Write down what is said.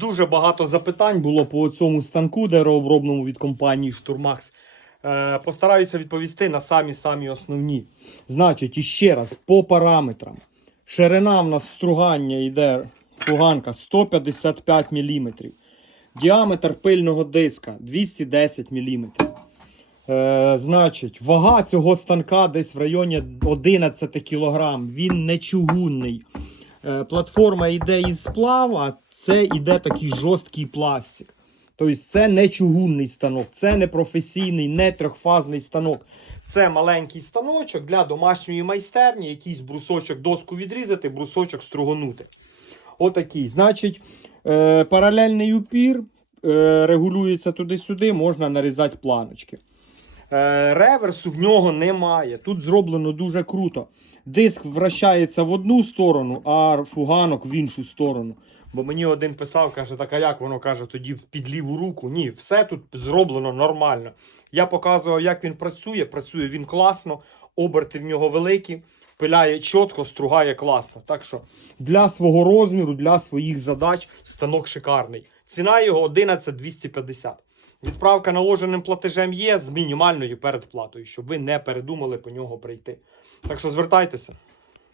Дуже багато запитань було по цьому станку деревообробному від компанії Штурмакс. Е, постараюся відповісти на самі-самі основні. Значить, іще раз, по параметрам. Ширина в нас стругання йде фуганка 155 мм. Діаметр пильного диска 210 мм. Е, значить, вага цього станка десь в районі 11 кг. Він не чугунний. Е, платформа йде із сплава, а це йде такий жорсткий пластик. Тобто це не чугунний станок, це не професійний, не трьохфазний станок. Це маленький станочок для домашньої майстерні, якийсь брусочок доску відрізати, брусочок стругонути. Отакий. Значить, е, паралельний упір е, регулюється туди-сюди, можна нарізати планочки. Е, реверсу в нього немає. Тут зроблено дуже круто. Диск вращається в одну сторону, а фуганок в іншу сторону. Бо мені один писав, каже, так а як воно каже, тоді під ліву руку. Ні, все тут зроблено нормально. Я показував, як він працює. Працює він класно, оберти в нього великі, пиляє чітко, стругає класно. Так що для свого розміру, для своїх задач станок шикарний. Ціна його 11250. Відправка наложеним платежем є з мінімальною передплатою, щоб ви не передумали по нього прийти. Так що звертайтеся.